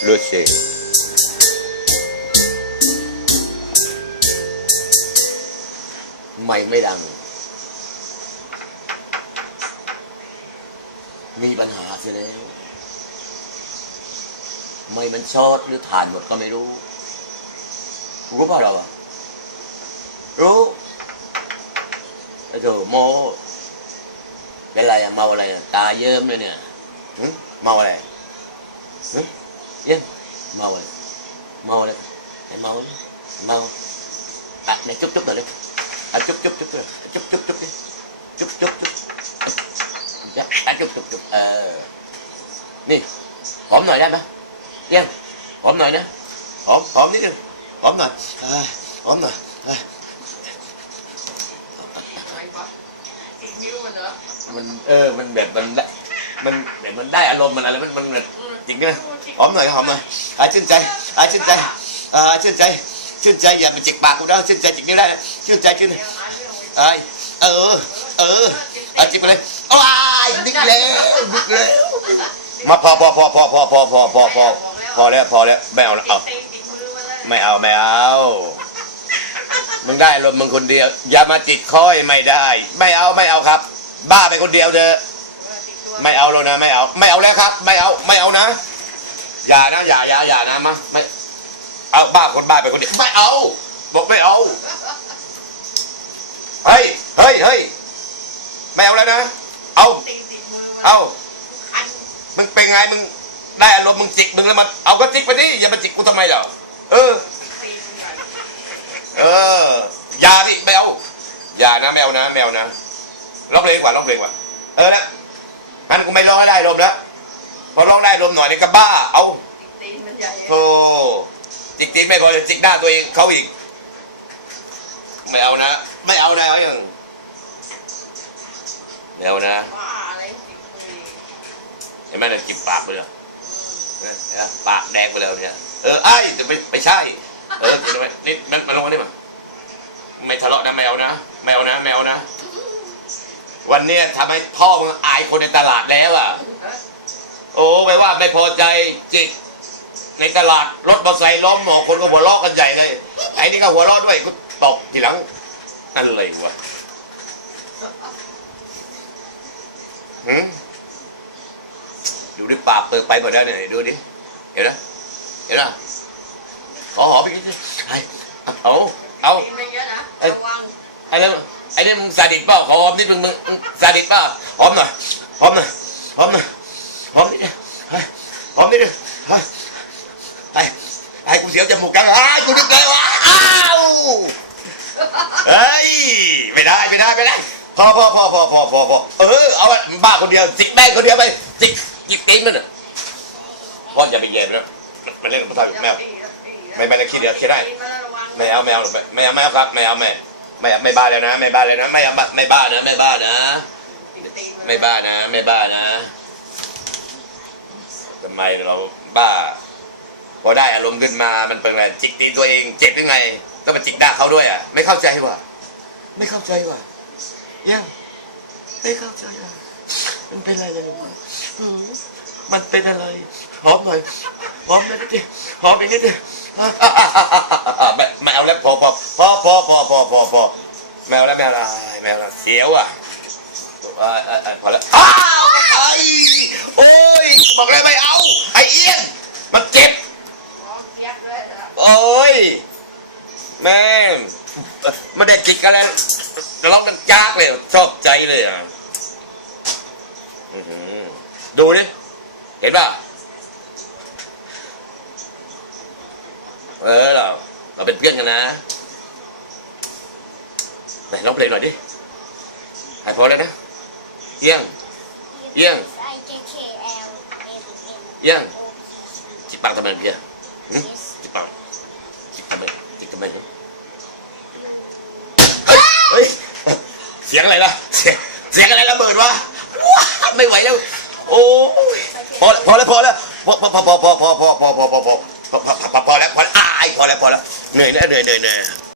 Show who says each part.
Speaker 1: เคไม่ไม่ดังมีปัญหาเสียแล้ว ไม่มันชอตหรือฐานหมดก็ไม่รู้รู้ป่าเราอะรู้ไอ้โถโมเป็นไรอะเมาอะไรอะตาเยิ้มเลยเนี่ยเมาอะไร yên. Mau lên mau lên em mau mau à này chút chút rồi đi dạ, à chút chút chút rồi chút chút chút đi. Chút chút chút à chút chút chút ờ. Nè hổm nồi ra mà yên hổm nồi nữa hổm hổm nít đi hổm nồi. À, hổm nồi. À. mình เออมันแบบมันได้มันแบบมันได้อารมณ์มันอะไรมันมันจริงนะ ờ, หอมหน่อยหอมหน่อยอะชื่นใจอะชื่นใจอ่าชื่นใจ ชื่นใจอย่าไปจิกปากกูนะชื่นใจจิกนิ้วได้ชื่นใจชื่นไอเออ เอออะจิกไปเลยโอ้ยนิดแล้วนิดแล้วมาพอพอพอพอพอพอพอพอพอพอแล้วพอแล้วไม่เอาแล้วเอา
Speaker 2: ติดติดมือ
Speaker 1: ไม่เอาไม่เอามึงได้รมมึงคนเดียว อย่ามาจิกค่อยไม่ได้ ไม่เอาไม่เอาครับ บ้าไปคนเดียวเถอะ
Speaker 2: ติดตัว
Speaker 1: ไม่เอาแล้วนะไม่เอา ไม่เอาแล้วครับ ไม่เอาไม่เอานะ อย่านะอย่าอย่าอย่านะมาไม่เอาบ้าคนบ้าไปคนเดียวไม่เอา บอกไม่เอาเฮ้ยเฮ้ยเฮ้ยไม่เอาแล้วนะเอา
Speaker 2: ติดติดมือมา
Speaker 1: เอา
Speaker 2: คัน
Speaker 1: มึงเป็นไงมึงได้อารมณ์มึงจิกมึงแล้วมันเอาก็จิกไปดิอย่ามาจิกกูทำไมเหรอเออ
Speaker 2: ตีมือกัน
Speaker 1: เอออย่าดิไม่เอาอย่านะไม่เอานะไม่เอานะร้องเพลงกว่าร้องเพลงกว่า เออนะงั้นกูไม่ร้องให้ได้ลมแล้ว พอร้องได้ลมหน่อยนี่ก็บ้า เอา
Speaker 2: ติดตีนมันใหญ่
Speaker 1: โธ่จิกจิกไม่พอจะจิกหน้าตัวเองเขาอีก ไม่เอานะ ไม่เอานะเอาอย่างไม่เอานะ
Speaker 2: บ้าอะไรติดมือ
Speaker 1: เห็นไหมเนี่ยจิบปากไปเลยเนี่ยเห็นไหมปากแดงไปแล้วเนี่ย เออไอ้จะไปไปใช่ เออเห็นไหมนี่มันมันลงมาดิมาไม่ทะเลาะนะไม่เอานะไม่เอานะไม่เอานะ วันเนี้ยทำให้พ่อมึงอายคนในตลาดแล้วอะโอ้ไปว่าไม่พอใจจิกในตลาดรถมอเตอร์ไซค์ล้มหมอคนก็หัวเราะกันใหญ่เลยไอ้นี่ก็หัวเราะด้วยกูตบทีหลังนั่นเลยวะหืมดูดิปากเปิดไปหมดแล้วเนี่ยดูดิเห็นไหมเห็นไหมขอหอมอีกนิดสิไอ้เอาเอา
Speaker 2: ตีนไม่เยอะนะ
Speaker 1: เอ้ย
Speaker 2: ระวัง
Speaker 1: ไอ้นั่นไอ้นี่มึงซาดิสเปล่าขอหอมนิดมึงมึงมึงซาดิสเปล่าหอมหน่อยหอมหน่อยหอมหน่อย ไอ้ไอ้กูเสียวจมูกจังไอ้ากูนึกเลยว่าอ้าวเฮ้ยไม่ได้ไม่ได้ไม่ได้พอพอพอพอพอพอพอเออเอาไว้บ้าคนเดียวจิกได้คนเดียวไปจิกจิกตีนมันน่ะพ่ออย่าไปแย่มันนะมันเล่นกับผู้ชายแมว ไม่ไม่ได้คิดเดียวคิดได้ ไม่เอาไม่เอาไม่เอาไม่เอาครับไม่เอาไม่ไม่ไม่บ้าแล้วนะ ไม่บ้าเลยนะไม่เอาไม่บ้านะ ไม่บ้านะ ไม่บ้านะ ไม่บ้านะ ทำไมเราบ้า พอได้อารมณ์ขึ้นมามันเป็นไงจิกตีนตัวเอง เจ็บยังไงก็มาจิกหน้าเขาด้วยอะ ไม่เข้าใจว่ะไม่เข้าใจว่ะยังไม่เข้าใจว่ะมันเป็นอะไรวะเออมันเป็นอะไรหอมหน่อยหอมหน่อยนิดเดียวหอมอีกนิดเดียวไม่ไม่เอาแล้วพอพอพอพอพอพอพอพอไม่เอาแล้วไม่เอาแล้วไม่เอาแล้วเสียวอะเออเออเออพอแล้วอ้าวไอ้โอ้ย บอกเลยไม่เอา ไอ้เอี้ยนมันเจ็บโอ้ยแม่งไม่ได้จิกอะไรร้องดังจากเลย ชอบใจเลยอะอื้อหือดูดิ เห็นป่ะ เออเราเราเป็นเพื่อนกันนะ ไหนร้องเพลงหน่อยดิหายพอแล้วนะเยี่ยง เยี่ยง
Speaker 3: I J K L M N
Speaker 1: เยี่ยง
Speaker 3: O
Speaker 1: จิกปังทำไมเพี้ย
Speaker 3: P S
Speaker 1: จิกปังจิกทำไมจิกทำไมเนอะเฮ้ยเสียงอะไรล่ะ เสียงเสียงอะไรระเบิดวะว้าไม่ไหวแล้ว โอ้ยพอแล้วพอแล้วพอแล้วพอพอพอพอพอพอพอพอพอพอพอพอพอพอพอแล้วพอแล้วอ้ายพอแล้วพอแล้วเหนื่อยนะเหนื่อยเหนื่อยเหนื่อย